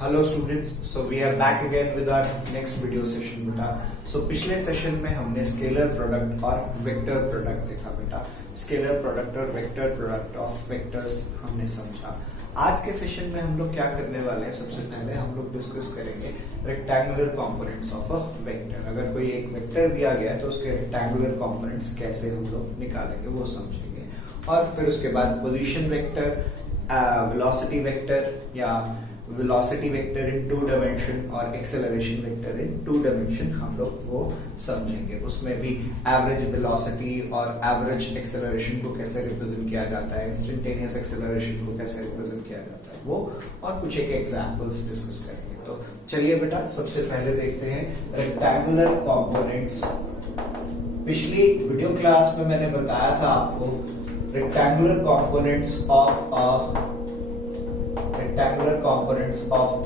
Hello students, so we are back again with our next video session बेटा। So पिछले session में हमने scalar product और vector product देखा बेटा। स्केलर प्रोडक्ट और वेक्टर प्रोडक्ट ऑफ वेक्टर्स हमने समझा। आज के सेशन में हम लोग क्या करने वाले हैं, सबसे पहले हम लोग डिस्कस करेंगे rectangular components of a vector. अगर कोई एक वेक्टर दिया गया है तो उसके रेक्टेंगुलर कंपोनेंट्स कैसे हम लोग निकालेंगे वो समझेंगे। और फिर उसके बाद पोजीशन वेक्टर, वेलोसिटी वेक्टर या वेलोसिटी वेक्टर इन 2 डायमेंशन और एक्सेलरेशन वेक्टर इन 2 डायमेंशन हम लोग वो समझेंगे। उसमें भी एवरेज वेलोसिटी और एवरेज एक्सेलरेशन को कैसे रिप्रेजेंट किया जाता है, इंस्टेंटेनियस एक्सेलरेशन को कैसे रिप्रेजेंट किया जाता है वो, और कुछ एक एग्जांपल्स डिस्कस करेंगे। तो चलिए बेटा, सबसे पहले देखते हैं रेक्टेंगुलर कंपोनेंट्स। पिछली वीडियो क्लास में मैंने बताया था आपको rectangular components of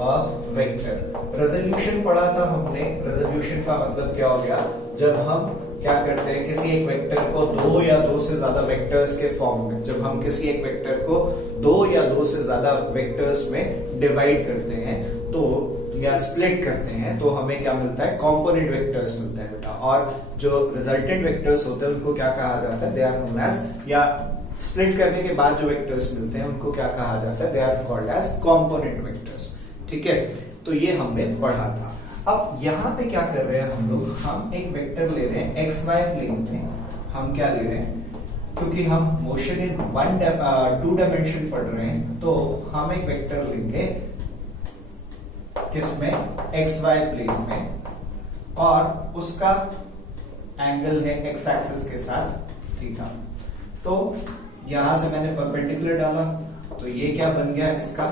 a vector. Resolution पढ़ा था हमने। रेजोल्यूशन का मतलब क्या हो गया, जब हम क्या करते हैं किसी एक वेक्टर को 2 या 2 से ज्यादा वेक्टर्स के फॉर्म में, जब हम किसी एक वेक्टर को 2 या 2 से ज्यादा वेक्टर्स में डिवाइड करते हैं तो या स्प्लिट करते हैं तो हमें क्या मिलता है, कंपोनेंट वेक्टर्स मिलता है बेटा। और जो रिजल्टेंट वेक्टर्स होते हैं उनको क्या कहा जाता है, दे आर नोन एज, या स्प्लिट करने के बाद जो वेक्टर्स मिलते हैं उनको क्या कहा जाता है, they are called as component vectors. ठीक है, तो ये हमने पढ़ा था। अब यहाँ पे क्या कर रहे हैं हम लोग, हम एक वेक्टर ले रहे हैं एक्स वाई प्लेन में। हम क्या ले रहे हैं, क्योंकि हम मोशन इन 2 डायमेंशन पढ़ रहे हैं तो हम एक वेक्टर लेंगे किसमें, एक्स वाई प्लेन में, और उसका एंगल है एक्स एक्सिस के साथ थीटा। तो यहां से मैंने परपेंडिकुलर डाला तो ये क्या बन गया इसका,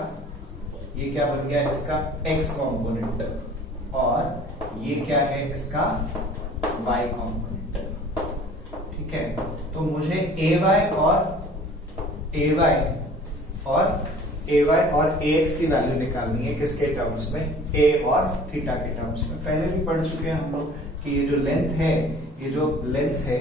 ये क्या बन गया इसका x कंपोनेंट, और ये क्या है इसका y कंपोनेंट। ठीक है, तो मुझे ay और ax की वैल्यू निकालनी है किसके टर्म्स में, a और थीटा के टर्म्स में। पहले भी पढ़ चुके हैं हम लोग कि ये जो लेंथ है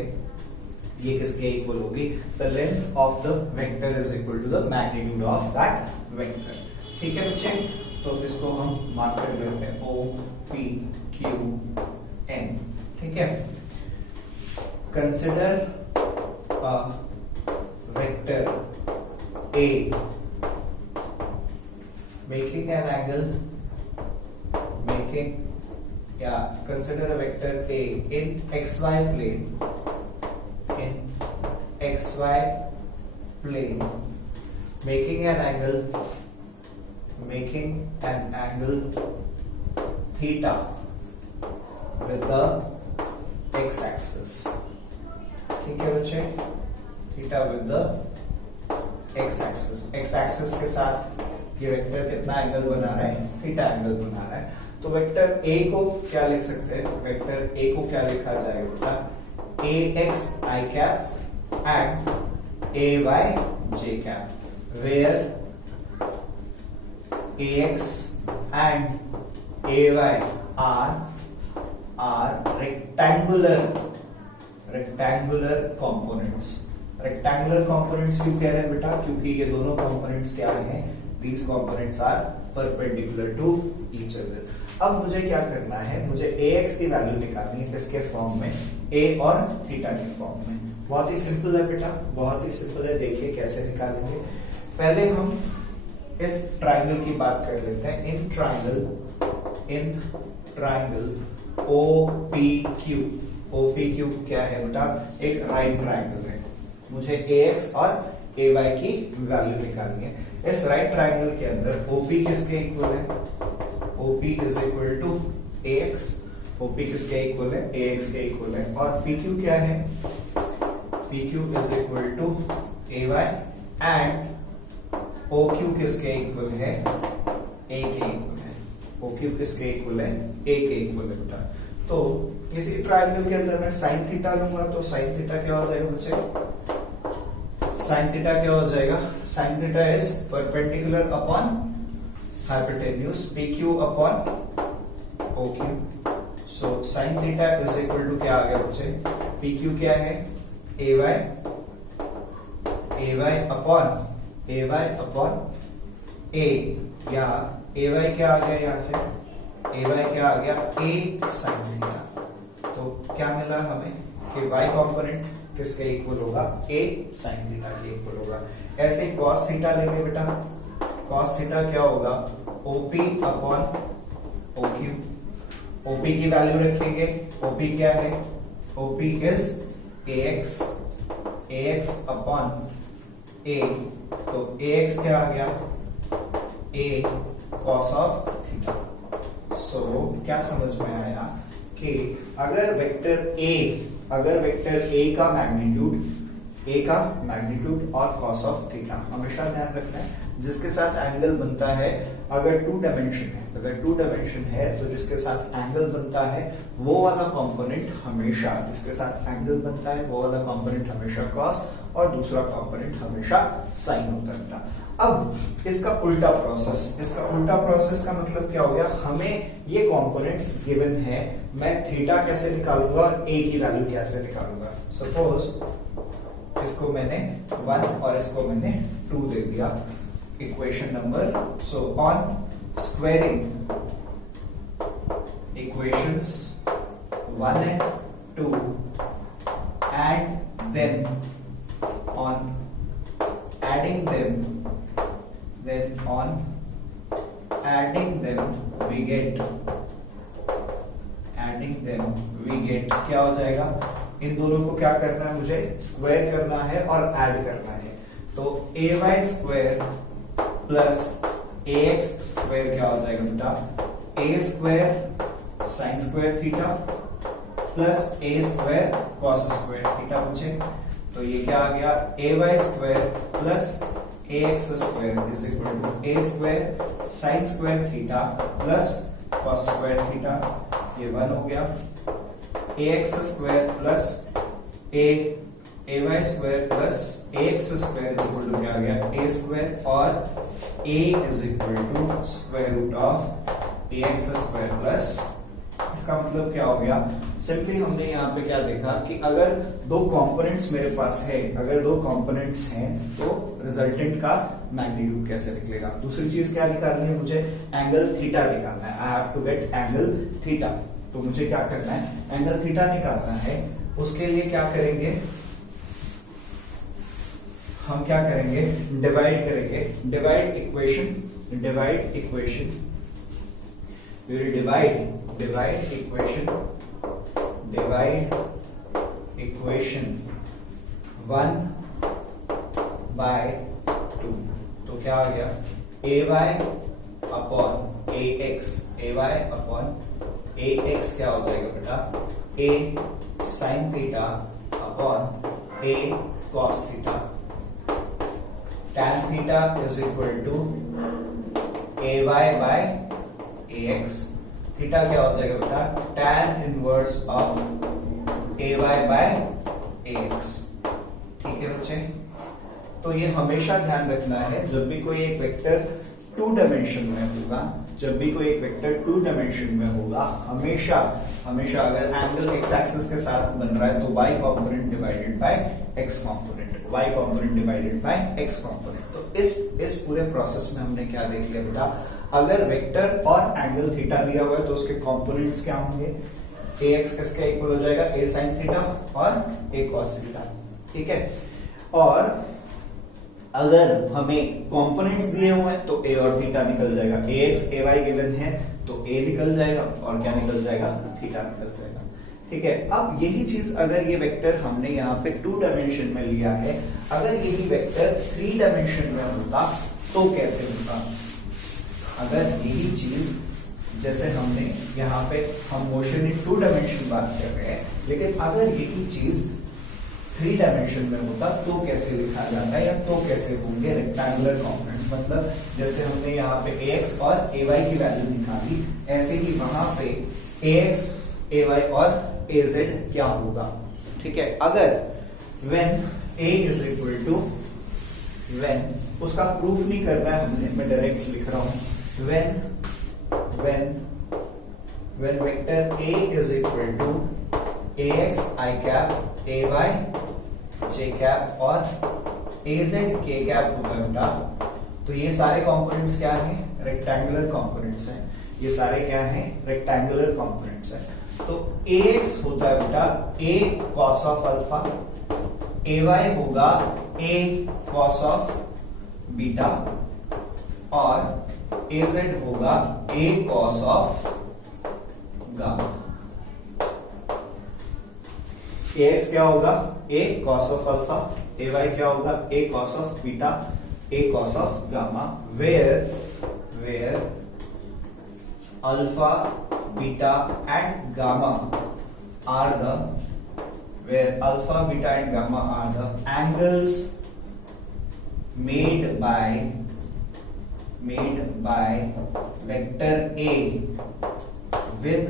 ये किसके इक्वल होगी, the length of the vector is equal to the magnitude of that vector. ठीक है बच्चे, तो इसको हम मार्क कर लेते हैं O P Q N। ठीक है, consider a vector A making an angle, consider a vector A in xy plane, making an angle theta with the x axis। ठीक है बच्चे, theta with the x axis के साथ ये vector कितना angle बना रहा है, थीटा एंगल बना रहा है। तो वेक्टर A को क्या लिख सकते हैं, वेक्टर A को क्या लिखा जाएगा बेटा, ax I cap and ay j cap, where ax and ay are rectangular components। Rectangular components क्यों कह रहे हैं बेटा, क्योंकि ये दोनों कंपोनेंट्स क्या हैं, these components are perpendicular to each other। अब मुझे क्या करना है, मुझे ax की वैल्यू निकालनी है किसके फॉर्म में, a और थीटा के फॉर्म में। बहुत ही सिंपल है बेटा, बहुत ही सिंपल है। देखिए कैसे निकालेंगे। पहले हम इस ट्राइंगल की बात कर लेते हैं। इन ट्राइंगल OPQ क्या है बेटा, एक राइट ट्राइंगल है। मुझे ax और ay की वैल्यू निकालनी है। इस राइट ट्राइंगल के अंदर OP किसके इक्वल है, OP is equal to ax, OP किसके इक्वल है, ax के इक्वल है। और PQ क्या है, PQ is equal to ay and OQ किसके इक्वल है, a के इक्वल है। OQ किसके इक्वल है, a के इक्वल है बेटा। तो इसी ट्रायंगल के अंदर मैं साइन थीटा लूंगा तो साइन थीटा क्या हो जाएगा बच्चे, साइन थीटा क्या हो जाएगा, sine theta is perpendicular upon hypotenuse PQ upon OQ। So sine theta is equal to क्या आ गया बच्चे, PQ क्या है, ay अपॉन a या ए वाई क्या आ गया, यहाँ से ए वाई क्या आ गया, ए साइन थीटा। तो क्या मिला हमें कि वाई कंपोनेंट किसके इक्वल होगा, ए साइन थीटा के इक्वल होगा। ऐसे ही कॉस थीटा लेंगे बेटा, कॉस थीटा क्या होगा, ओपी अपॉन ओक्यू। ओपी की वैल्यू रखेंगे, ओपी क्या है, OP is ax, ax upon a, तो ax क्या आ गया, a cos ऑफ थीटा। सो क्या समझ में आया कि अगर वेक्टर a का मैग्नीट्यूड और cos ऑफ थीटा, हमेशा ध्यान रखना है जिसके साथ एंगल बनता है, अगर टू डायमेंशन है तो जिसके साथ एंगल बनता है वो वाला कंपोनेंट हमेशा, जिसके साथ एंगल बनता है वो वाला कंपोनेंट हमेशा cos और दूसरा कंपोनेंट हमेशा sin होता है। अब इसका उल्टा प्रोसेस का मतलब क्या हो गया, हमें ये कंपोनेंट्स गिवन है, मैं थीटा कैसे निकालूंगा और a की वैल्यू कैसे निकालूंगा। सपोज इसको मैंने 1 और इसको मैंने 2 दे दिया, equation number, so on squaring equations 1 and 2 and then on adding them we get क्या हो जाएगा, इन दोनों को क्या करना है, मुझे स्क्वायर करना है और ऐड करना है। तो ay square plus ax square क्या हो जाएगा बेटा, a square sine square theta plus a square cos square theta पूछे, तो ये क्या आ गया, ay square plus ax square is equal to a square sine square theta plus cos square theta, ये 1 हो गया। ax square plus ay square plus ax square is equal to क्या आ गया, a स्क्वायर और a is equal to square root of ax square plus, इसका मतलब क्या हो गया, सिंपली हमने यहाँ पे क्या देखा कि अगर दो कंपोनेंट्स मेरे पास है, अगर दो कंपोनेंट्स हैं तो रिजल्टेंट का मैग्नीट्यूड कैसे निकलेगा। दूसरी चीज क्या निकालनी है, मुझे एंगल थीटा निकालना है, I have to get angle theta. तो मुझे क्या करना है, एंगल थीटा निकालना है, उसके लिए क्या करेंगे, हम क्या करेंगे, डिवाइड करेंगे, divide equation we will divide equation 1 by 2, तो क्या आ गया, ay अपॉन ax क्या हो जाएगा बेटा, a sin theta upon a cos theta, tan theta is equal to ay by ax, theta क्या हो जाएगा बेटा, tan inverse of ay by ax। ठीक है बच्चे, तो ये हमेशा ध्यान रखना है जब भी कोई एक वेक्टर टू डायमेंशन में होगा, हमेशा अगर एंगल x एक्सिस के साथ बन रहा है तो y component divided by x component. तो इस पूरे प्रोसेस में हमने क्या देख लिया बेटा, अगर वेक्टर और एंगल थीटा दिया हुआ है तो उसके कंपोनेंट्स क्या होंगे, ax किसका इक्वल हो जाएगा, a sin थीटा और a cos थीटा। ठीक है, और अगर हमें कंपोनेंट्स दिए हुए हैं तो a और थीटा निकल जाएगा, ax ay गिवन है तो a निकल जाएगा और क्या निकल जाएगा, थीटा निकल जाएगा। ठीक है, अब यही चीज अगर ये वेक्टर हमने यहाँ पे 2 डायमेंशन में लिया है, अगर यही वेक्टर 3 डायमेंशन में होता तो कैसे होता, अगर यही चीज जैसे हमने यहाँ पे हम मोशन इन 2 डायमेंशन बात कर रहे हैं, लेकिन अगर यही चीज 3 डायमेंशन में होता तो कैसे लिखा जाता है या तो कैसे होंगे रेक्टेंगुलर कंपोनेंट्स, मतलब जैसे हमने यहाँ पे ax और ay की वैल्यू निकाली, ऐसे ही वहां पे ax ay और az क्या होगा। ठीक है, अगर when a is equal to when, उसका प्रूफ नहीं करना है हमने, मैं डायरेक्ट लिख रहा हूं, when vector a is equal to ax I cap ay j cap और az k cap होगा बेटा, तो ये सारे कंपोनेंट्स क्या हैं? रेक्टेंगुलर कंपोनेंट्स हैं। ये सारे क्या हैं? रेक्टेंगुलर कंपोनेंट्स हैं। तो ax होता है बेटा a cos of alpha, ay होगा a cos ऑफ बीटा और az होगा a cos of gamma. ax क्या होगा? a cos of alpha, ay क्या होगा? a cos of beta, a cos of gamma, where alpha, beta and gamma are the angles made by vector A with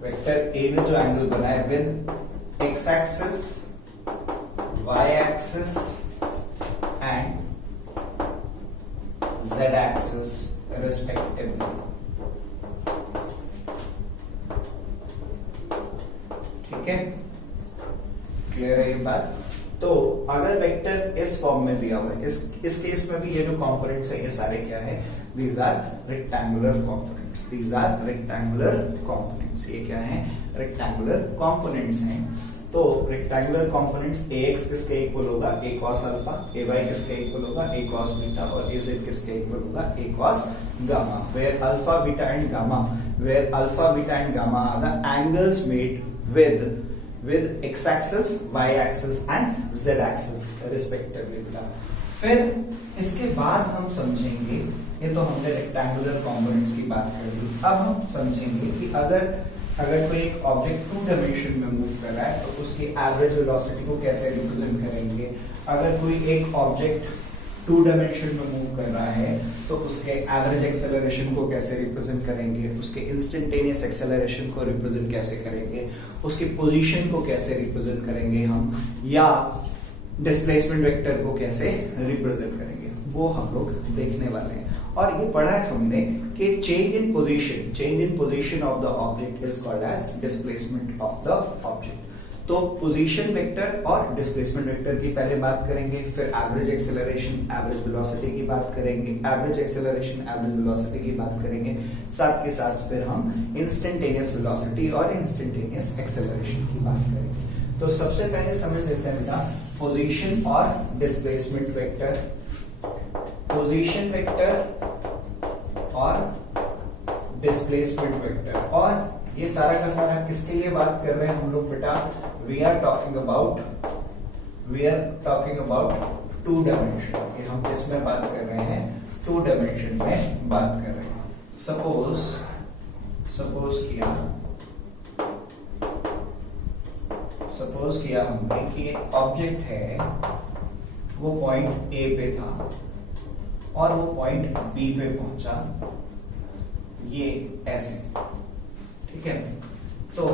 vector A ने जो angle बनाया with x axis, y axis and z axis respectively। ठीक है, clear है ये बात? तो अगर वेक्टर इस फॉर्म में दिया हुआ है, इस केस में भी ये जो कंपोनेंट्स है ये सारे क्या है? These are rectangular components. These are rectangular components. ये क्या है? रेक्टेंगुलर कंपोनेंट्स हैं। तो रेक्टेंगुलर कंपोनेंट्स ax किसके इक्वल होगा? a cos अल्फा, ay किसके इक्वल होगा? a cos बीटा और az किसके इक्वल होगा? a cos gamma. where alpha, beta and gamma are the angles made with x axis, y axis and z axis respectively बेटा। फिर इसके बाद हम समझेंगे, ये तो हमने रेक्टेंगुलर कंपोनेंट्स की बात कर ली, अब हम समझेंगे कि अगर कोई एक ऑब्जेक्ट 2 डायमेंशन में मूव कर रहा है तो उसकी एवरेज वेलोसिटी को कैसे रिप्रेजेंट करेंगे। अगर कोई एक ऑब्जेक्ट 2 डायमेंशन में मूव कर रहा है तो उसके एवरेज एक्सेलरेशन को कैसे रिप्रेजेंट करेंगे, उसके इंस्टेंटेनियस एक्सेलरेशन को रिप्रेजेंट कैसे करेंगे, उसकी पोजीशन को कैसे रिप्रेजेंट करेंगे हम, या डिस्प्लेसमेंट वेक्टर को कैसे रिप्रेजेंट करेंगे, वो हम लोग देखने वाले हैं। और ये पढ़ा है हमने कि change in position of the object is called as displacement of the object. तो पोजीशन वेक्टर और डिस्प्लेसमेंट वेक्टर की पहले बात करेंगे, फिर एवरेज एक्सेलरेशन, एवरेज वेलोसिटी की बात करेंगे, एवरेज एक्सेलरेशन, एवरेज वेलोसिटी की बात करेंगे, साथ के साथ फिर हम इंस्टेंटेनियस वेलोसिटी और इंस्टेंटेनियस एक्सेलरेशन की बात करेंगे। तो सबसे पहले समझ लेते हैं बेटा पोजीशन और डिस्प्लेसमेंट वेक्टर। पोजीशन वेक्टर और डिस्प्लेसमेंट वेक्टर, और ये सारा का सारा किसके लिए बात कर रहे हैं हम लोग बेटा? We are talking about 2 dimension. ये हम किसमें बात कर रहे हैं? 2 डायमेंशन में बात कर रहे हैं। सपोज किया हमने कि एक ऑब्जेक्ट है, वो पॉइंट ए पे था और वो पॉइंट बी पे पहुंचा, ये ऐसे, ठीक है। तो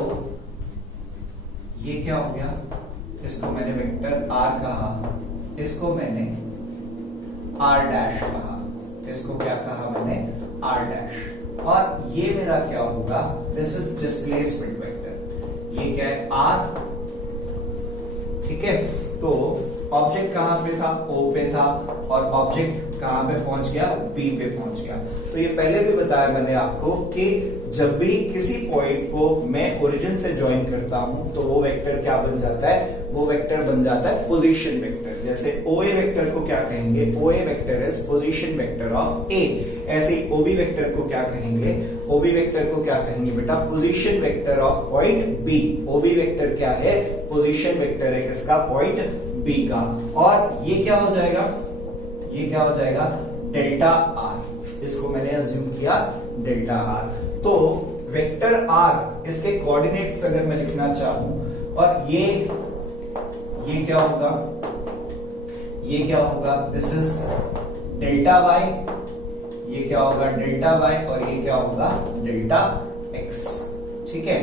ये क्या हो गया? इसको मैंने वेक्टर r कहा, इसको मैंने r डैश कहा, इसको क्या कहा मैंने? r dash. और ये मेरा क्या होगा? This is displacement vector. ये क्या है? r, ठीक है। तो ऑब्जेक्ट कहां पे था? O पे था, और ऑब्जेक्ट कहां पे पहुंच गया? B पे पहुंच गया। तो ये पहले भी बताया मैंने आपको कि जब भी किसी पॉइंट को मैं ओरिजिन से ज्वाइन करता हूं तो वो वेक्टर क्या बन जाता है? वो वेक्टर बन जाता है पोजीशन वेक्टर। जैसे OA वेक्टर को क्या कहेंगे? OA vector is position vector of A। ऐसे ही OB वेक्टर को क्या कहेंगे? OB वेक्टर को क्या कहेंगे बेटा? Position vector of point B। OB vector क्या है? पोजीशन वेक्टर है किसका? पॉइंट B का। और ये क्या हो जाएगा? ये क्या हो जाएगा? Delta R। इसको मैंने अज्यूम किया डेल्टा R। तो वेक्टर R, इसके कोऑर्डिनेट्स अगर मैं लिखना चाहूं, और ये क्या होगा? ये क्या होगा? This is delta Y। ये क्या होगा? Delta Y। और ये क्या होगा? Delta X। ठीक है।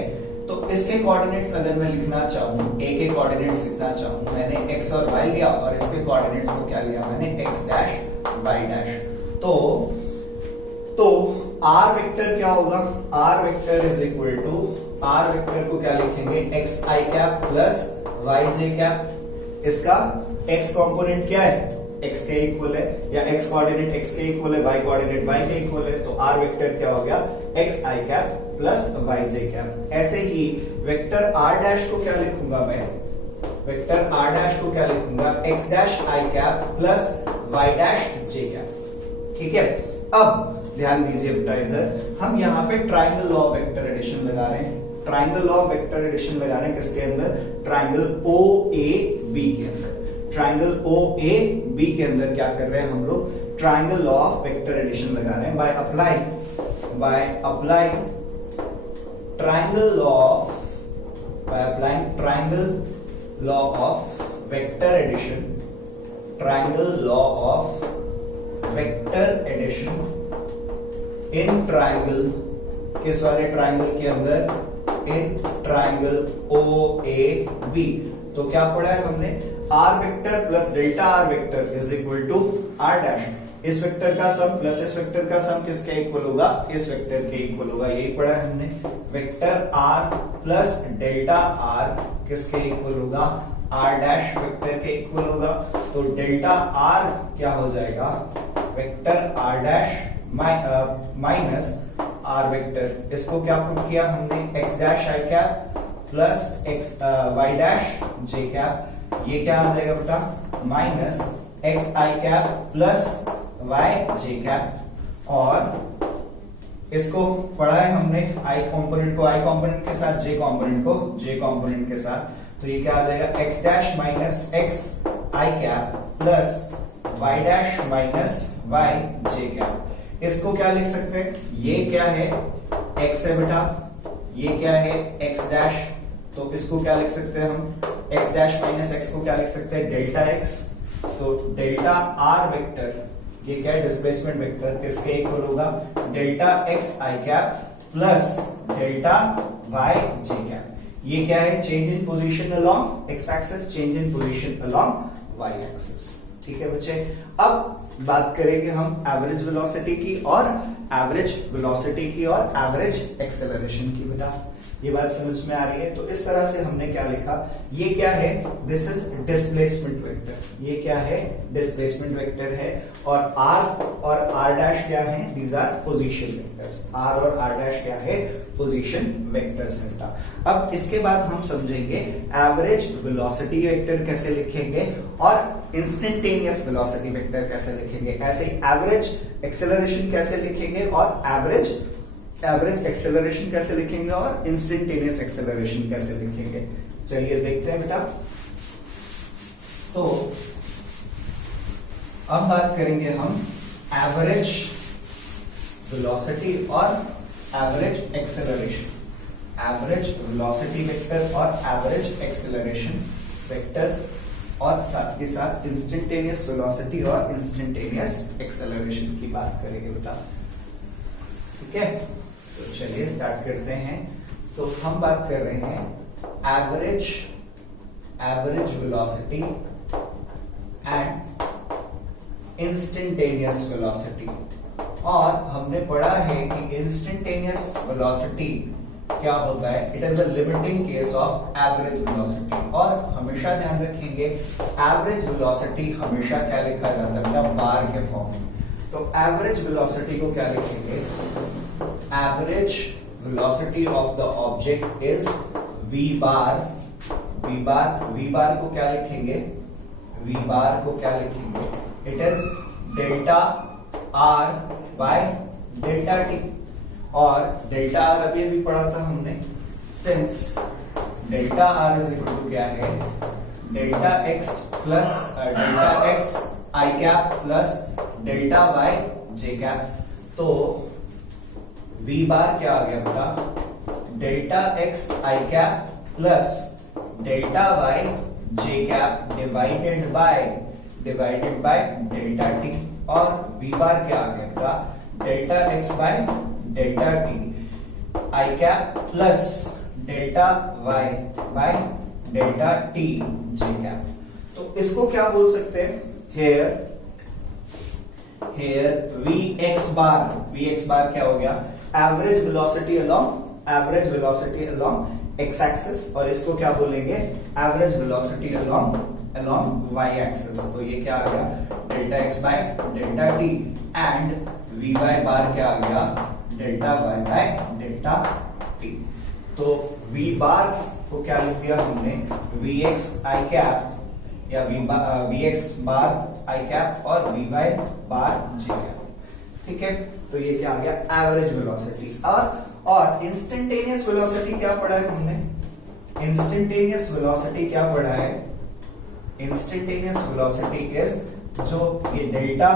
तो इसके कोऑर्डिनेट्स अगर मैं लिखना चाहूं, A के कोऑर्डिनेट्स लिखना चाहूं, मैंने X और Y लिया और इसके कोऑर्डिनेट्स को क्या लिया मैंने? X dash Y dash. तो R वेक्टर क्या होगा? R vector is equal to, R vector को क्या लिखेंगे? XI cap plus YJ cap. इसका X कंपोनेंट क्या है? x के इक्वल है, या x कोऑर्डिनेट x के इक्वल है, y कोऑर्डिनेट y के इक्वल है, तो r वेक्टर क्या हो गया x i cap plus y j cap. ऐसे ही वेक्टर r डैश को क्या लिखूंगा मैं, वेक्टर r डैश को क्या लिखूंगा x dash i cap plus y dash j cap. ठीक है, अब ध्यान दीजिए बेटा, इधर हम यहाँ पे triangle law of vector addition लगा रहे हैं। Triangle law of vector addition लगा रहे हैं किसके अंदर, ट्राइंगल OAB के अंदर। ट्राइंगल OAB के अंदर क्या कर रहे हैं हम लोग, triangle law of vector addition लगा रहे हैं by applying triangle law of vector addition, triangle law of vector addition in triangle, किस वाले ट्राइंगल के अंदर, इन ट्राइंगल OAB। तो क्या पढ़ा है हमने, r vector plus delta r vector is equal to r dash. इस वेक्टर का सम प्लस इस वेक्टर का सम किसके इक्वल होगा, इस वेक्टर के इक्वल होगा। यही पढ़ा है हमने, vector r plus delta r किसके इक्वल होगा, r डैश वेक्टर के इक्वल होगा। तो डेल्टा r क्या हो जाएगा, vector r dash minus r vector, इसको क्या प्रूव किया हमने, x dash i cap plus y dash j cap. ये क्या आ जाएगा बेटा, minus x i cap plus y j cap. और इसको पढ़ा है हमने i कंपोनेंट को i कंपोनेंट के साथ, j कंपोनेंट को j कंपोनेंट के साथ। तो ये क्या आ जाएगा, x dash minus x i cap plus y dash minus y j cap. इसको क्या लिख सकते हैं, ये क्या है x है बेटा, ये क्या है x डैश, तो इसको क्या लिख सकते हैं हम, x डैश माइनस x को क्या लिख सकते हैं, डेल्टा x। तो डेल्टा r वेक्टर, ये क्या है डिस्प्लेसमेंट वेक्टर, किसके इक्वल होगा, delta x i cap plus delta y j cap. ये क्या है, change in position along x axis, change in position along y axis. ठीक है बच्चे, अब बात करेंगे हम एवरेज वेलोसिटी की और एवरेज एक्सेलरेशन की। बेटा ये बात समझ में आ रही है, तो इस तरह से हमने क्या लिखा, ये क्या है, दिस इज डिस्प्लेसमेंट वेक्टर, ये क्या है डिस्प्लेसमेंट वेक्टर है, और r डैश क्या है, these are position vectors, r और r डैश क्या है, पोजीशन वेक्टर्स है बेटा। अब इसके बाद हम समझेंगे एवरेज वेलोसिटी वेक्टर कैसे लिखेंगे और इंस्टेंटेनियस वेलोसिटी वेक्टर कैसे लिखेंगे, ऐसे ही एवरेज एक्सेलरेशन कैसे लिखेंगे और एवरेज एक्सेलरेशन कैसे लिखेंगे और इंस्टेंटेनियस एक्सेलरेशन कैसे लिखेंगे। चलिए देखते हैं बेटा। तो अब बात करेंगे हम एवरेज वेलोसिटी और average acceleration, average velocity vector और एवरेज एक्सेलरेशन वेक्टर, और साथ के साथ इंस्टेंटेनियस वेलोसिटी और इंस्टेंटेनियस एक्सेलरेशन की बात करेंगे बेटा। ठीक है, तो चलिए स्टार्ट करते हैं। तो हम बात कर रहे हैं average velocity and instantaneous velocity, और हमने पढ़ा है कि इंस्टेंटेनियस वेलोसिटी क्या होता है, it is a limiting case of average velocity. और हमेशा ध्यान रखेंगे एवरेज वेलोसिटी हमेशा क्या लिखा जाता है बेटा, बार के फॉर्म में। तो एवरेज वेलोसिटी को क्या लिखेंगे, average velocity of the object is v bar, v bar को क्या लिखेंगे, v बार को क्या लिखेंगे, it is delta r by delta t। और डेल्टा r अभी पढ़ा था हमने, since delta r is equal to क्या है, delta x plus delta x i cap plus delta y j cap. तो v बार क्या आ गया बेटा, delta x i cap plus delta y j cap divided by delta t। और v बार क्या आ गया बेटा, delta x bye delta t i cap plus delta y bye delta t j cap. तो इसको क्या बोल सकते हैं, here vx बार क्या हो गया, average velocity along x axis, और इसको क्या बोलेंगे, average velocity along along y axis. तो ये क्या आ गया, delta x by delta t and v y bar क्या आ गया, delta y by delta t. तो वी बार को क्या लिख दिया हमने, वी एक्स आई कैप या v x bar i cap और v y bar j cap. ठीक है, तो ये क्या आ गया, एवरेज वेलोसिटी। और इंस्टेंटेनियस वेलोसिटी क्या पढ़ा है हमने, इंस्टेंटेनियस वेलोसिटी क्या पढ़ा है, इंस्टेंटेनियस वेलोसिटी इज जो ये डेल्टा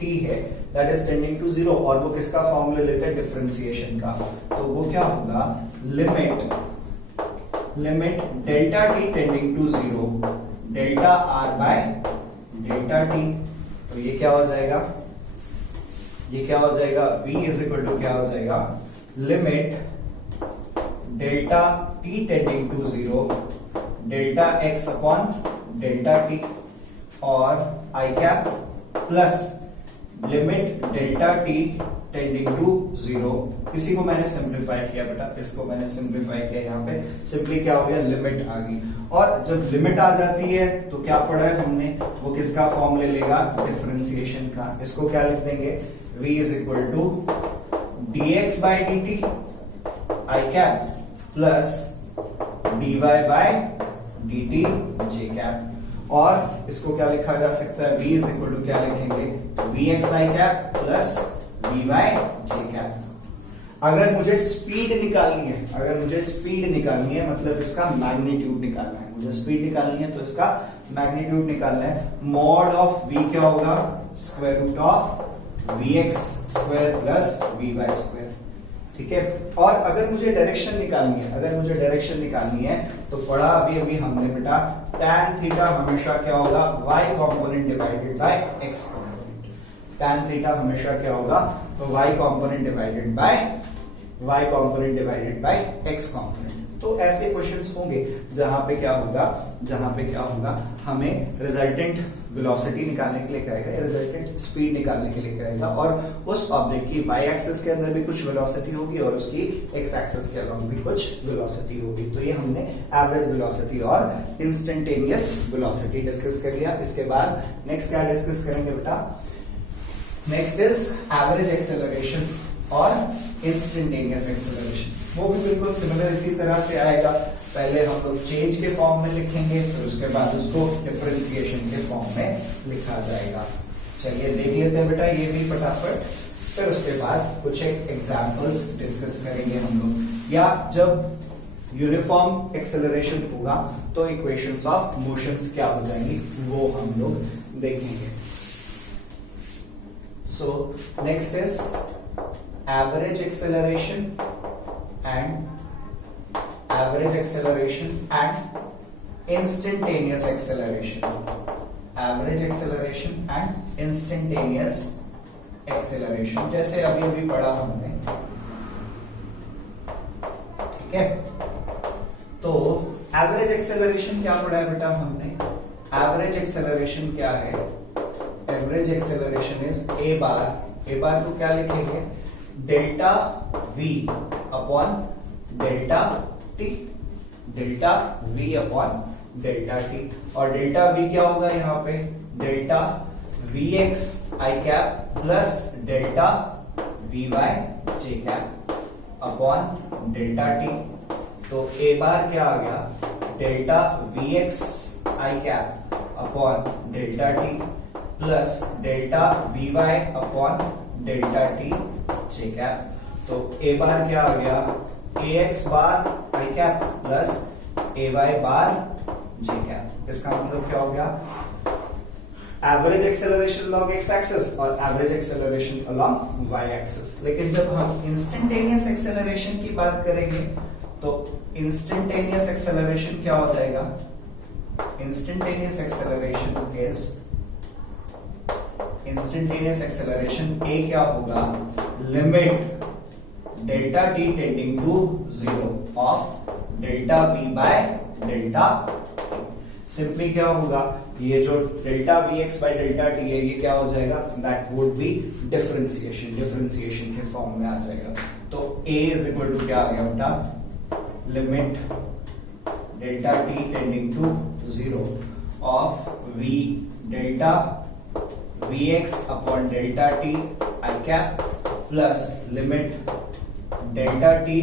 टी है that is tending to zero, और वो किसका फॉर्मूला लेते हैं, डिफरेंशिएशन का। तो वो क्या होगा, limit delta t tending to zero delta r by delta t. तो ये क्या हो जाएगा, ये क्या हो जाएगा, v इज इक्वल टू क्या हो जाएगा, limit delta t tending to zero delta x upon delta t और i cap plus limit delta t tending to zero. इसी को मैंने सिंप्लीफाई किया बेटा, इसको मैंने सिंप्लीफाई किया, यहाँ पे सिंपली क्या हो गया, लिमिट आ गई। और जब लिमिट आ जाती है तो क्या पढ़ा है हमने, वो किसका फॉर्म ले लेगा, डिफरेंशिएशन का। इसको क्या लिख देंगे, v is equal to dx by dt i cap plus dy by dt j cap. और इसको क्या लिखा जा सकता है, v इज इक्वल टू क्या लिखेंगे, vx i cap plus vy j cap. अगर मुझे स्पीड निकालनी है, अगर मुझे स्पीड निकालनी है मतलब इसका मैग्नीट्यूड निकालना है, मुझे स्पीड निकालनी है तो इसका मैग्नीट्यूड निकालना है, मॉड ऑफ v क्या होगा, square root of vx square plus vy square. ठीक है, और अगर मुझे डायरेक्शन निकालनी है, अगर मुझे डायरेक्शन निकालनी है तो पढ़ा अभी हमने बेटा, tan थीटा हमेशा क्या होगा, y component divided by x component. tan theta हमेशा क्या होगा, तो y component divided by x component. तो ऐसे क्वेश्चंस होंगे जहां पे क्या होगा, हमें रिजल्टेंट वेलोसिटी निकालने के लिए कहेगा, रिजल्टेंट स्पीड निकालने के लिए कहेगा, और उस ऑब्जेक्ट की y एक्सिस के अंदर भी कुछ वेलोसिटी होगी और उसकी x एक्सिस के अलोंग भी कुछ वेलोसिटी होगी। तो ये हमने एवरेज वेलोसिटी और इंस्टेंटेनियस वेलोसिटी डिस्कस कर लिया। इसके बाद नेक्स्ट क्या डिस्कस करेंगे बेटा, नेक्स्ट इज एवरेज एक्सेलरेशन और इंस्टेंटेनियस एक्सेलरेशन। वो भी बिल्कुल सिमिलर इसी तरह से आएगा, पहले हम लोग चेंज के फॉर्म में लिखेंगे, फिर उसके बाद उसको डिफरेंशिएशन के फॉर्म में लिखा जाएगा। चलिए देख लेते हैं बेटा ये भी फटाफट, फिर उसके बाद कुछ एक एग्जांपल्स डिस्कस करेंगे हम लोग, या जब यूनिफॉर्म एक्सेलरेशन होगा तो इक्वेशंस ऑफ मोशंस क्या हो जाएंगी वो हम लोग देखेंगे। So next is average acceleration and instantaneous acceleration, average acceleration and instantaneous acceleration, जैसे अभी पढ़ा हमने। ठीक है, तो एवरेज एक्सेलरेशन क्या पढ़ा है बेटा हमने, एवरेज एक्सेलरेशन क्या है, एवरेज एक्सेलरेशन इज a बार को क्या लिखेंगे, delta v upon delta t, delta v upon delta t, और डेल्टा v क्या होगा यहाँ पे, delta vx i cap plus delta vy j cap upon delta t। तो a बार क्या आ गया, delta vx i cap upon delta t plus delta vy upon delta t j cap. तो a बार क्या आ गया, ax bar i cap plus ay bar j cap. इसका मतलब क्या हो गया, average acceleration along x axis और average acceleration along y axis. लेकिन जब हम इंस्टेंटेनियस एक्सेलरेशन की बात करेंगे तो इंस्टेंटेनियस एक्सेलरेशन क्या हो जाएगा, instantaneous acceleration is, instantaneous acceleration a क्या होगा, limit delta t tending to zero of delta v by delta t। Simply क्या होगा, ये जो delta vx by delta t है ये क्या हो जाएगा, दैट वुड बी डिफरेंशिएशन के फॉर्म में आ जाएगा। तो a इज इक्वल टू क्या आ गया बेटा, limit delta t tending to zero of v delta vx upon delta t I cap plus limit delta t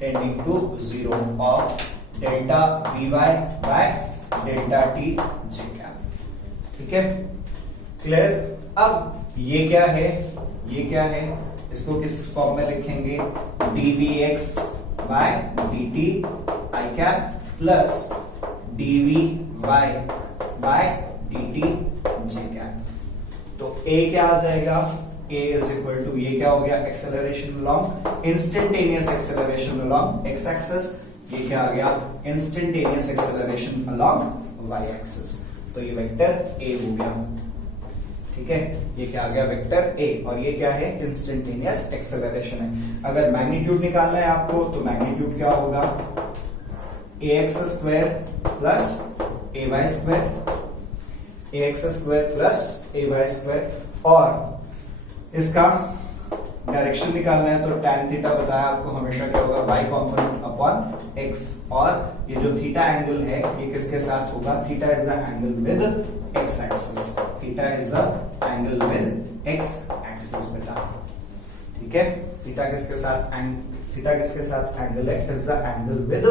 tending to 0 of delta vy by delta t j cap. ठीक है, clear. अब ये क्या है, ये क्या है, इसको किस फॉर्म में लिखेंगे, dvx by dt I cap plus dvy by dt j cap. तो a क्या आ जाएगा, a इज इक्वल टू, ये क्या हो गया, acceleration along, instantaneous acceleration along x axis, ये क्या आ गया, instantaneous acceleration along y axis. तो ये वेक्टर a हो गया। ठीक है, ये क्या आ गया, वेक्टर a, और ये क्या है, इंस्टेंटेनियस एक्सेलरेशन है। अगर मैग्नीट्यूड निकालना है आपको तो मैग्नीट्यूड क्या होगा, ax square plus ay square, ax square plus ay square, और इसका डायरेक्शन निकालना है तो tan थीटा बताया आपको हमेशा क्या होगा, y कंपोनेंट अपॉन x, और ये जो थीटा एंगल है ये किसके साथ होगा, theta is the angle with x axis, theta is the angle with x axis बेटा। ठीक है, थीटा किसके साथ, थीटा किसके साथ एंगल है, is the angle with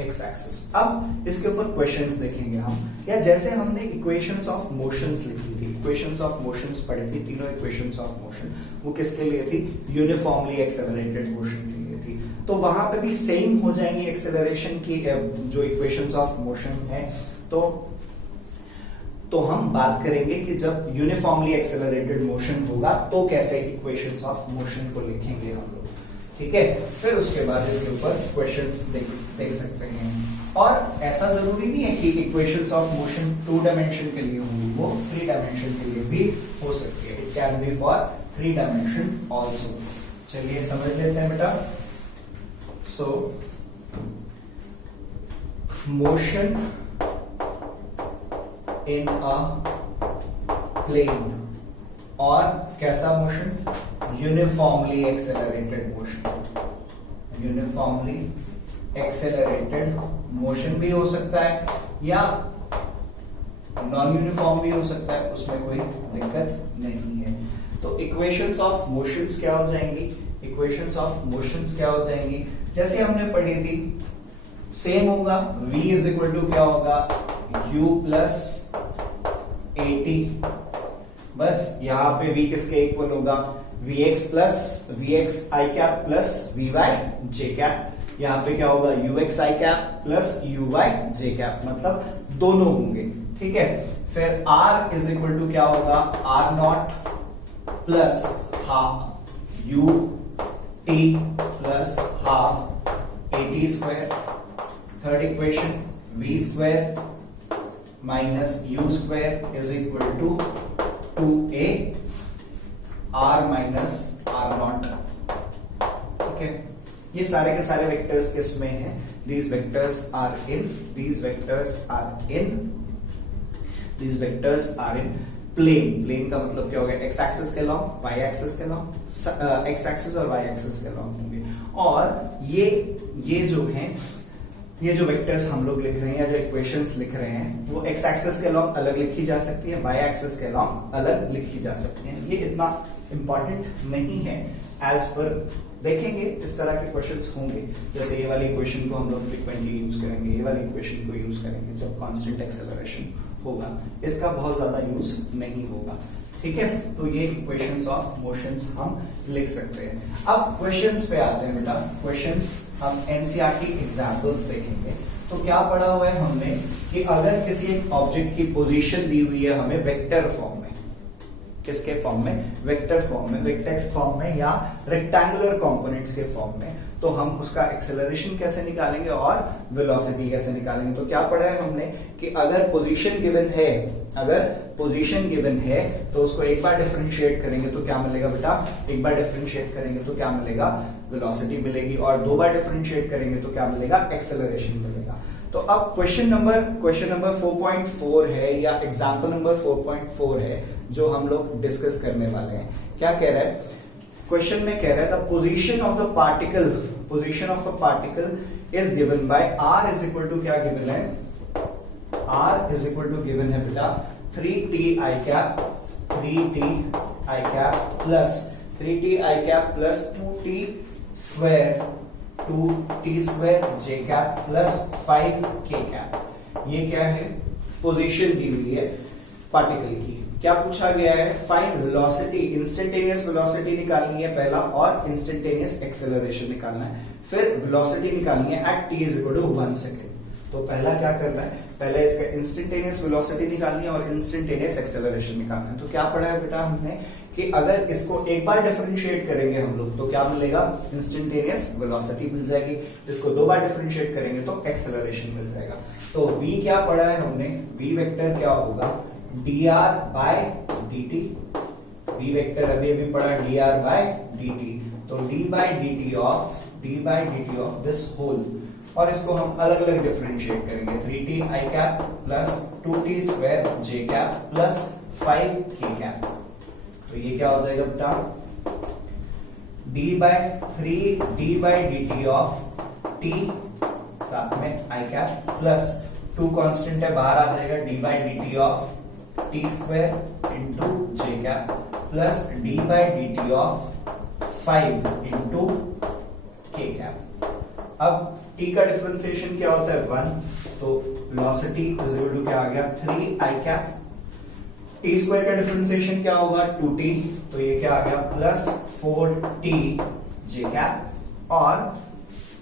x axis. अब इसके ऊपर क्वेश्चंस देखेंगे हम, या जैसे हमने इक्वेशंस ऑफ मोशंस लिखी थी, इक्वेशंस ऑफ मोशंस पढ़ी थी, तीनों इक्वेशंस ऑफ मोशन वो किसके लिए थी, यूनिफॉर्मली एक्सेलरेटेड मोशन के लिए थी। तो वहां पे भी सेम हो जाएंगी एक्सेलरेशन की जो इक्वेशंस ऑफ मोशन है। तो हम बात करेंगे कि जब यूनिफॉर्मली एक्सेलरेटेड मोशन होगा तो कैसे इक्वेशंस ऑफ मोशन को लिखेंगे हम लोग। ठीक है, फिर उसके बाद इसके ऊपर क्वेश्चंस देख सकते हैं। और ऐसा जरूरी नहीं है कि इक्वेशंस ऑफ मोशन 2 डायमेंशन के लिए होंगी, वो 3 डायमेंशन के लिए भी हो सकती है। It can be for 3 dimension also. चलिए समझ लेते हैं बेटा। सो मोशन इन अ प्लेन, और कैसा motion, uniformly accelerated motion, uniformly accelerated motion भी हो सकता है या नॉन यूनिफॉर्म भी हो सकता है, उसमें कोई दिक्कत नहीं है। तो इक्वेशंस ऑफ मोशंस क्या हो जाएंगी, इक्वेशंस ऑफ मोशंस क्या हो जाएंगी, जैसे हमने पढ़ी थी सेम होगा, v इज इक्वल टू क्या होगा, u प्लस at, बस यहां पे v किसके इक्वल होगा, vx plus vx i cap plus vy j cap, यहां पे क्या होगा, ux i cap plus uy j cap, मतलब दोनों होंगे। ठीक है, फिर r इज इक्वल टू क्या होगा, r naught plus half u t plus half at square. Third equation v square minus u square is equal to 2a r minus r naught. ठीक है, ये सारे के सारे वेक्टर्स किस में हैं, these vectors are in, these vectors are in, these vectors are in plane। Plane का मतलब क्या हो गया, x एक्सिस के लॉन्ग, y एक्सिस के लॉन्ग, x एक्सिस और y एक्सिस के लॉन्ग होंगे। और ये जो हैं, ये जो वेक्टर्स हम लोग लिख रहे हैं या जो इक्वेशंस लिख रहे हैं वो x एक्सिस के लॉन्ग अलग लिखी जा सकती है, y एक्सिस के लॉन्ग अलग लिखी जा सकती है। ये इतना इंपॉर्टेंट नहीं है, एज पर देखेंगे इस तरह के क्वेश्चंस होंगे। जैसे ये वाली इक्वेशन को हम लोग फ्रीक्वेंटली यूज करेंगे, ये वाली इक्वेशन को यूज करेंगे जब कांस्टेंट एक्सेलरेशन होगा, इसका बहुत ज्यादा यूज नहीं होगा। ठीक है, तो ये इक्वेशंस ऑफ मोशंस हम लिख सकते हैं। अब क्वेश्चंस पे आते हैं बेटा। क्वेश्चंस हम एनसीईआरटी एग्जांपल्स देखेंगे। तो क्या पढ़ा हुआ है हमने कि अगर किसी एक ऑब्जेक्ट की पोजीशन दी हुई है हमें वेक्टर फॉर्म में, किसके फॉर्म में, वेक्टर फॉर्म में, वेक्टर फॉर्म में या रेक्टेंगुलर कंपोनेंट्स के फॉर्म में, तो हम उसका एक्सेलरेशन कैसे निकालेंगे और वेलोसिटी कैसे निकालेंगे। तो क्या पढ़ा है हमने कि अगर पोजीशन गिवन है, अगर पोजीशन गिवन है तो उसको एक बार डिफरेंशिएट करेंगे तो क्या मिलेगा बेटा, एक बार डिफरेंशिएट करेंगे तो क्या मिलेगा, वेलोसिटी मिलेगी, और दो बार डिफरेंशिएट करेंगे तो क्या मिलेगा, एक्सेलरेशन मिलेगा। तो अब क्वेश्चन नंबर 4.4 है या एग्जांपल नंबर 4.4 है जो हम लोग डिस्कस करने वाले हैं। क्या कह रहा है क्वेश्चन में, कह रहा है the position of the particle is given by r is equal to क्या गिवन है, r is equal to given है बेटा 3t i cap plus 2t square j cap plus 5k cap. ये क्या है? पोजीशन दी हुई है पार्टिकल की। क्या पूछा गया है? फाइंड वेलोसिटी, इंस्टेंटेनियस वेलोसिटी निकालनी है पहला, और इंस्टेंटेनियस एक्सेलरेशन निकालना है। फिर वेलोसिटी निकालनी है at t is equal to 1 second. तो पहला क्या करना है? पहले इसका इंस्टेंटेनियस वेलोसिटी निकालनी है और इंस्टेंटेनियस एक्सेलरेशन निकालना है। तो क्या पढ़ा है बेटा हमने कि अगर इसको एक बार डिफरेंशिएट करेंगे हम लोग तो क्या मिलेगा? इंस्टेंटेनियस वेलोसिटी मिल जाएगी। इसको दो बार डिफरेंशिएट करेंगे तो एक्सेलरेशन मिल जाएगा। तो v क्या पढ़ा है हमने? v वेक्टर क्या होगा? dr by dt। v vector अभी अभी पढ़ा dr बाय dt। तो d by dt of this whole, और इसको हम अलग अलग डिफरेंशिएट करेंगे। 3t i cap plus 2t square j cap plus 5k cap. तो ये क्या हो जाएगा बेटा? d by dt of t साथ में i कैप प्लस 2 कांस्टेंट है बाहर आ जाएगा, d by dt of t square into j cap plus d by dt of 5 into k cap. अब t का डिफरेंशिएशन क्या होता है? 1। तो वेलोसिटी इज इक्वल टू क्या आ गया? 3i cap. t स्क्वायर का डिफरेंशिएशन क्या होगा? 2t। तो ये क्या आ गया? Plus 4t j cap. और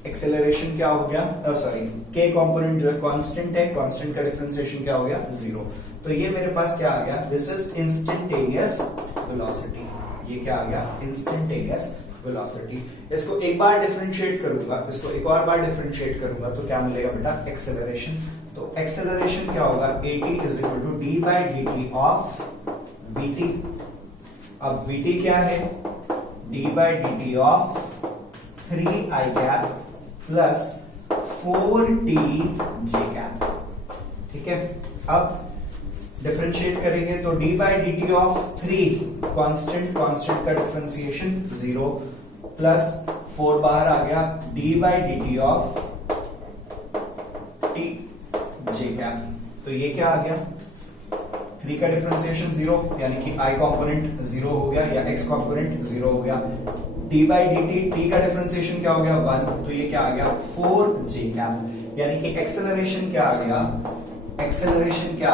एक्सेलरेशन क्या हो गया? सॉरी, k कंपोनेंट जो है कांस्टेंट है, कांस्टेंट का डिफरेंशिएशन क्या हो गया? 0। तो ये मेरे पास क्या आ गया? This is instantaneous velocity. ये क्या आ गया? Instantaneous velocity. इसको एक बार डिफरेंशिएट करूंगा, इसको एक और बार डिफरेंशिएट करूंगा तो क्या मिलेगा बेटा? एक्सेलरेशन। तो एक्सेलरेशन क्या होगा? at is equal to d by dt of vt। अब vt क्या है? d by dt of 3i cap plus 4t j cap. ठीक है, अब डिफरेंशिएट करेंगे तो d by dt of 3 constant का डिफरेंशिएशन 0 प्लस 4 बाहर आ गया, d by dt of t j cap. तो ये क्या आ गया? 3 का डिफरेंशिएशन 0 यानी कि i कंपोनेंट 0 हो गया या x कंपोनेंट 0 हो गया। d बाय dt, t का डिफरेंशिएशन क्या हो गया? 1। तो ये क्या आ गया? 4j cap. यानी कि एक्सेलरेशन क्या आ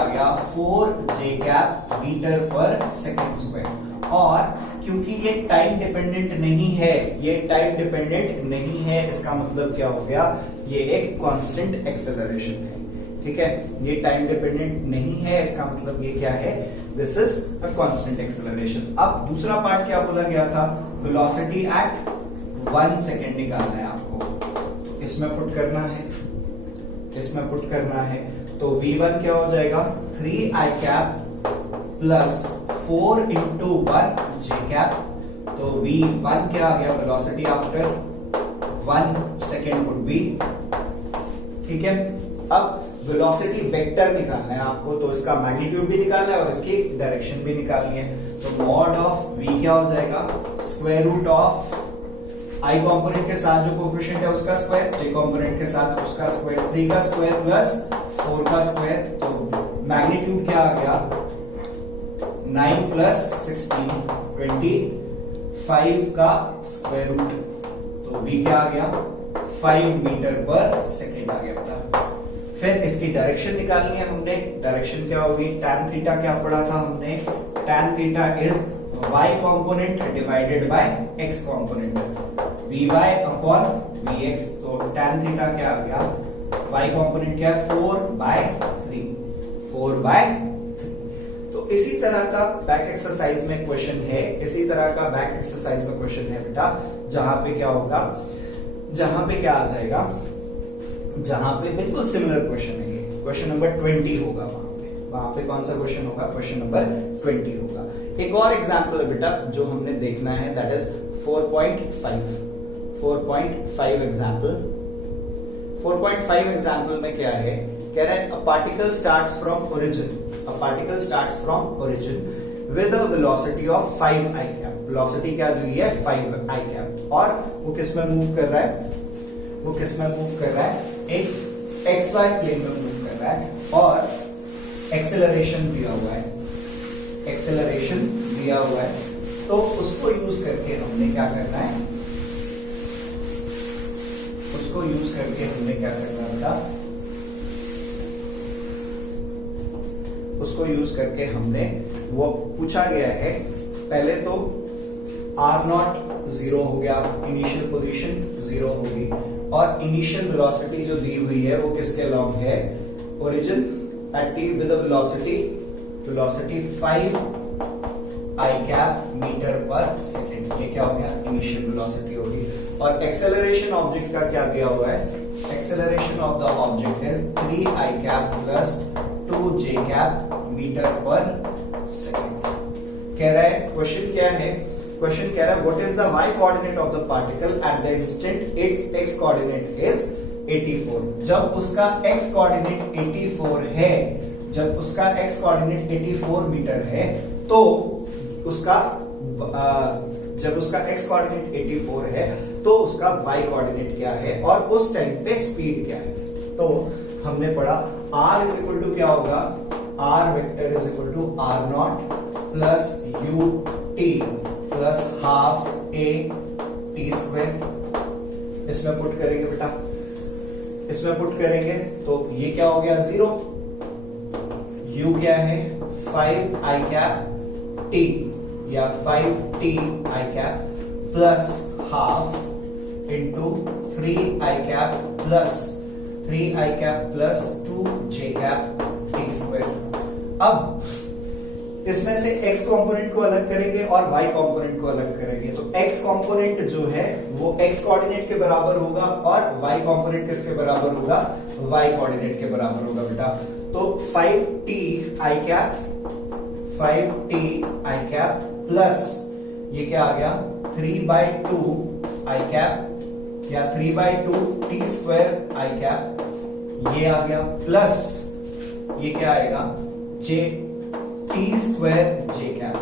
गया? 4j कैप मीटर पर सेकंड स्क्वायर। और क्योंकि ये टाइम डिपेंडेंट नहीं है, इसका मतलब क्या हो गया? ये एक कांस्टेंट एक्सेलरेशन है। ठीक है, ये टाइम डिपेंडेंट नहीं है, इसका मतलब ये क्या है? This is a constant acceleration. अब दूसरा पार्ट क्या बोला गया था? वेलोसिटी एट 1 सेकेंड निकालना है आपको। तो इसमें पुट करना है तो v1 क्या हो जाएगा? 3i cap plus 4 into 1 j cap. तो v1 क्या आ गया? Velocity after 1 second would be. ठीक है, अब वेलोसिटी वेक्टर निकालना है आपको, तो इसका मैग्नीट्यूड भी निकालना है और इसकी डायरेक्शन भी निकालनी है। तो मॉड ऑफ v क्या हो जाएगा? Square root of i component के साथ जो कोएफिशिएंट है उसका स्क्वायर, j कंपोनेंट के साथ उसका स्क्वायर, 3 का स्क्वायर प्लस 4 का स्क्वायर। तो मैग्नीट्यूड क्या आ गया? 9 प्लस 16 25 का स्क्वायर रूट। तो v क्या आ गया? 5 मीटर पर सेकेंड आ गया बेटा। फिर इसकी डायरेक्शन निकालनी है हमने। डायरेक्शन क्या होगी? tan थीटा क्या पढ़ा था हमने? tan theta is y component divided by x component, vy upon vx। तो tan थीटा क्या आ गया? y कंपोनेंट क्या है? 4/3। तो इसी तरह का बैक एक्सरसाइज में क्वेश्चन है बेटा, जहां पे क्या होगा? जहां पे क्या आ जाएगा? जहां पे बिल्कुल सिमिलर क्वेश्चन है। ये क्वेश्चन नंबर 20 होगा। वहां पे कौन सा क्वेश्चन होगा? क्वेश्चन नंबर 20 होगा। एक और एग्जांपल है बेटा जो हमने देखना है, दैट इज 4.5 एग्जांपल। 4.5 एग्जांपल में क्या है? कह रहा है a particle starts from origin with a velocity of 5i cap. Velocity क्या दी है? 5i cap. और वो किस में मूव कर रहा है? एक xy प्लेन में मूव कर रहा है। रहा है और एक्सेलरेशन दिया हुआ है, एक्सेलरेशन दिया हुआ है, तो उसको यूज करके हमने क्या करना है, उसको यूज करके हमने क्या करना था, उसको यूज करके हमने वो पूछा गया है, पहले तो r0 0 हो गया, इनिशियल पोजीशन 0 होगी और इनिशियल वेलोसिटी जो दी हुई है वो किसके अलोंग है, origin at t with velocity 5 i cap metre per second, ये क्या हो गया, इनिशियल वेलोसिटी होगी। और एक्सेलरेशन ऑब्जेक्ट का क्या दिया हुआ है, acceleration of the object is 3 i cap plus 2 j cap metre per second. कह रहा है, क्वेश्चन क्या है, क्वेश्चन कह रहा है what is the y coordinate of the particle at the instant it's x coordinate is 84। जब उसका x कोऑर्डिनेट 84 है, जब उसका x कोऑर्डिनेट 84 मीटर है, तो उसका जब उसका x कोऑर्डिनेट 84 है तो उसका y कोऑर्डिनेट क्या है और उस टाइम पे स्पीड क्या है। तो हमने पढ़ा r इज इक्वल टू क्या होगा, r vector is equal to r0 plus u t plus half a t square. इसमें पुट करेंगे बेटा, इसमें पुट करेंगे तो ये क्या हो गया 0, u क्या है 5 i कैप t या 5t i cap plus half into 3 i cap plus 3 i cap plus 2 j cap t square. अब इसमें से x कंपोनेंट को अलग करेंगे और y कंपोनेंट को अलग करेंगे, तो x कंपोनेंट जो है वो x कोऑर्डिनेट के बराबर होगा और y कंपोनेंट किसके बराबर होगा, y कोऑर्डिनेट के बराबर होगा बेटा। तो 5t i cap 5t i cap plus ये क्या आ गया 3/2 i कैप या 3/2 t स्क्वायर i कैप, ये आ गया प्लस ये क्या आएगा j t square j cap.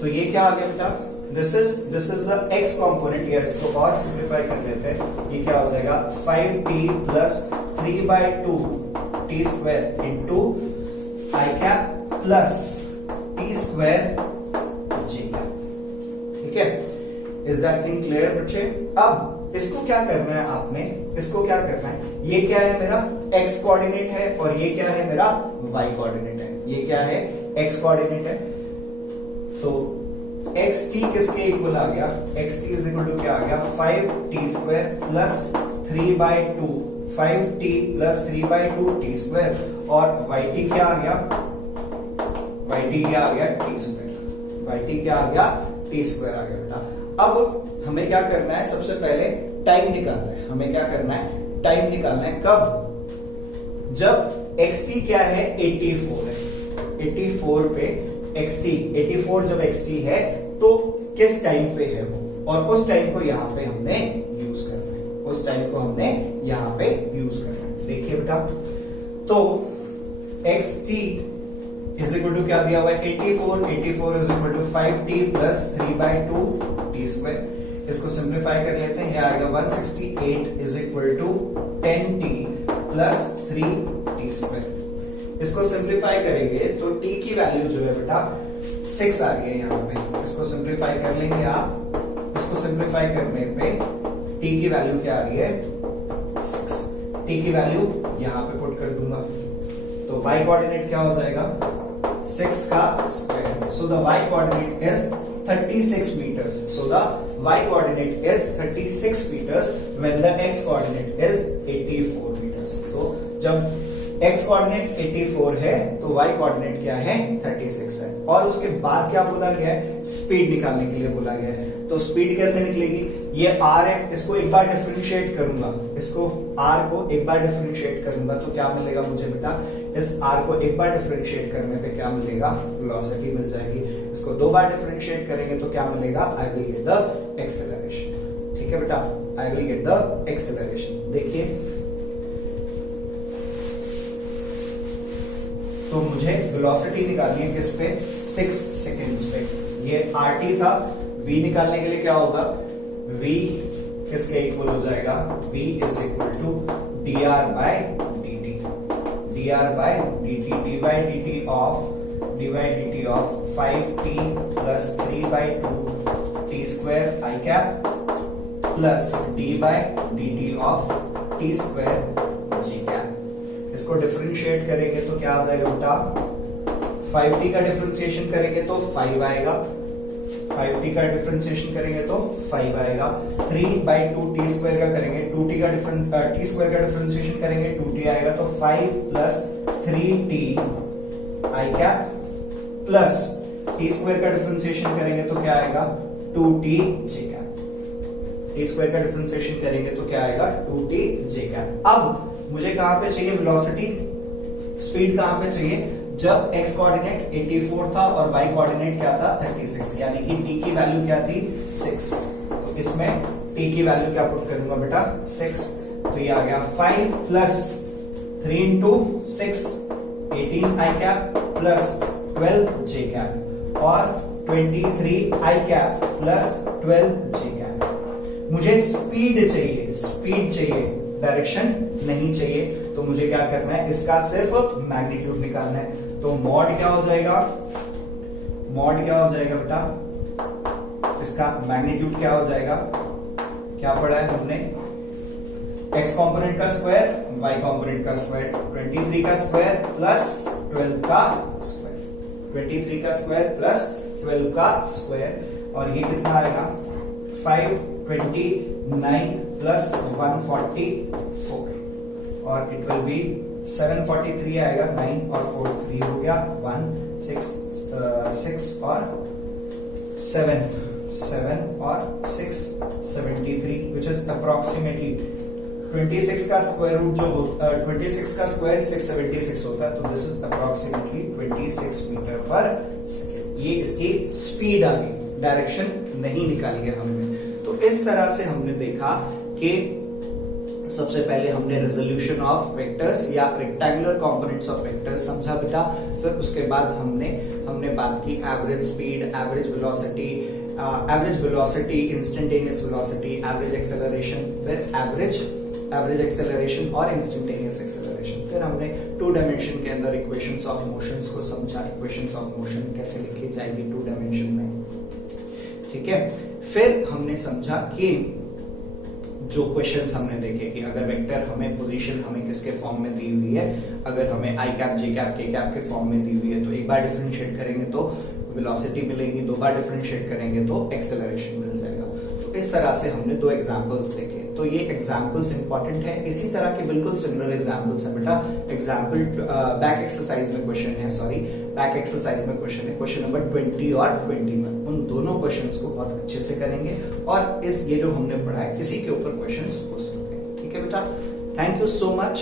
तो ये क्या आ गया बेटा, this is the x component, या इसको और सिंपलीफाई कर लेते हैं, ये क्या हो जाएगा 5t plus 3/2 t square into i cap plus t square j cap. ठीक है, इज दैट थिंग क्लियर बच्चे। अब इसको क्या करना है आपने, इसको क्या करना है, ये क्या है मेरा x कोऑर्डिनेट है और ये क्या है मेरा y कोऑर्डिनेट है, ये क्या है x कोऑर्डिनेट है, तो xt किसके इक्वल आ गया, xt इज इक्वल टू क्या आ गया 5t square plus 3/2 5t plus 3/2 t square और yt क्या आ गया, yt क्या आ गया t स्क्वायर, yt क्या आ गया t स्क्वायर आ गया बेटा। अब हमें क्या करना है, सबसे पहले टाइम निकालना है, हमें क्या करना है, टाइम निकालना है, कब, जब xt क्या है 84 है, 84 पे xt 84 जब xt है तो किस टाइम पे है वो, और उस टाइम को यहाँ पे हमने यूज करना है, उस टाइम को हमने यहाँ पे यूज करना है। देखिए बेटा, तो xt इज इक्वल टू क्या दिया हुआ है 84 is equal to 5t plus 3/2 t square. इसको सिंप्लीफाई कर लेते हैं, ये आएगा 168 is equal to 10t plus 3t square. इसको सिंप्लीफाई करेंगे तो t की वैल्यू जो है बेटा 6 आ रही है यहाँ पे, इसको सिंप्लीफाई कर लेंगे आप, इसको सिंप्लीफाई करने पे t की वैल्यू क्या आ रही है 6, t की वैल्यू यहाँ पे पुट कर दूंगा तो y कोऑर्डिनेट क्या हो जाएगा 6 का square, so the y coordinate is 36 meters, so the y coordinate is 36 meters when the x coordinate is 84 meters। तो जब x कोऑर्डिनेट 84 है तो y कोऑर्डिनेट क्या है 36 है, और उसके बाद क्या बोला गया है, स्पीड निकालने के लिए बोला गया है। तो स्पीड कैसे निकलेगी, ये r है, इसको एक बार डिफरेंशिएट करूंगा, इसको r को एक बार डिफरेंशिएट करूंगा तो क्या मिलेगा मुझे बेटा, इस r को एक बार डिफरेंशिएट करने पे क्या मिलेगा, वेलोसिटी मिल जाएगी। इसको दो बार डिफरेंशिएट करेंगे तो क्या मिलेगा, I will get the acceleration. ठीक है बेटा, I will get the acceleration. देखिए, तो मुझे वेलोसिटी निकालनी है किस पे, 6 सेकेंड्स पे। ये rt था, v निकालने के लिए क्या होगा, v किसके इक्वल हो जाएगा, v is equal to dr by dt। dr by dt, dy dt of 5t plus 3 by 2 t square I cap plus d by dt of t square g cap। इसको differentiate करेंगे तो क्या आ जाएगा बेटा, 5t का differentiation करेंगे तो 5 आएगा, 5t का डिफरेंशिएशन करेंगे तो 5 आएगा, 3 by 2 t स्क्वायर का करेंगे, 2t का डिफरेंस t स्क्वायर का डिफरेंशिएशन करेंगे 2t आएगा, तो 5 plus 3t I cap plus t square का डिफरेंशिएशन करेंगे तो क्या आएगा 2t j cap, t square का डिफरेंशिएशन करेंगे तो क्या आएगा 2t j cap। अब मुझे कहां पे चाहिए वेलोसिटी, स्पीड कहां पे चाहिए, जब x कोऑर्डिनेट 84 था और y कोऑर्डिनेट क्या था 36, यानी कि t की वैल्यू क्या थी 6, तो इसमें t की वैल्यू क्या पुट करूंगा बेटा 6, तो ये आ गया 5 plus 3 into 6 18 I cap plus 12 j cap और 23 I cap plus 12 j cap। मुझे स्पीड चाहिए, डायरेक्शन नहीं चाहिए, तो मुझे क्या करना है, इसका सिर्फ मैग्नीट्यूड निकालना है। तो मॉड क्या हो जाएगा बेटा, इसका मैग्नीट्यूड क्या हो जाएगा, क्या पढ़ा है हमने, x कंपोनेंट का स्क्वायर y कंपोनेंट का स्क्वायर, 23 का स्क्वायर प्लस 12 का स्क्वायर, 23 का स्क्वायर प्लस 12 का स्क्वायर, और ये कितना आएगा 529 प्लस 144, और इट विल बी 743 आएगा, 9 और 4 3 हो गया, 1 6 और 7 और 6 73, which is approximately 26 का स्क्वायर रूट जो 26 का स्क्वायर 676 होता है, तो this is approximately 26 metre per second. ये इसकी स्पीड आ गई, डायरेक्शन नहीं निकाली है हमने। तो इस तरह से हमने देखा कि सबसे पहले हमने रेजोल्यूशन ऑफ वेक्टर्स या रेक्टेंगुलर कंपोनेंट्स ऑफ वेक्टर्स समझा बेटा, फिर उसके बाद हमने बात की average speed, average velocity, instantaneous velocity, average acceleration, फिर एवरेज एक्सेलरेशन और इंस्टेंटेनियस एक्सेलरेशन। फिर हमने 2 डायमेंशन के अंदर इक्वेशंस ऑफ मोशंस को समझा, इक्वेशंस ऑफ मोशन कैसे लिखी जाएगी 2 डायमेंशन में, ठीक है। फिर हमने समझा कि जो क्वेश्चंस हमने देखे कि अगर वेक्टर हमें पोजीशन हमें किसके फॉर्म में दी हुई है, अगर हमें आई कैप जे कैप के कैप के फॉर्म में दी हुई है, तो एक बार डिफरेंशिएट करेंगे तो वेलोसिटी मिलेगी, 2 बार डिफरेंशिएट करेंगे तो एक्सेलरेशन मिल जाएगा। तो इस तरह से हमने 2 एग्जांपल्स देखे। तो ये एग्जांपल्स इंपॉर्टेंट है। इसी तरह के बिल्कुल सिमिलर एग्जांपल्स हैं बेटा। एग्जांपल बैक एक्सरसाइज में क्वेश्चन है, क्वेश्चन नंबर 20 और 21। उन दोनों क्वेश्चंस को बहुत अच्छे से करेंगे और ये जो हमने पढ़ा है इसी के ऊपर क्वेश्चंस हो सकते हैं, ठीक है बेटा। Thank you so much.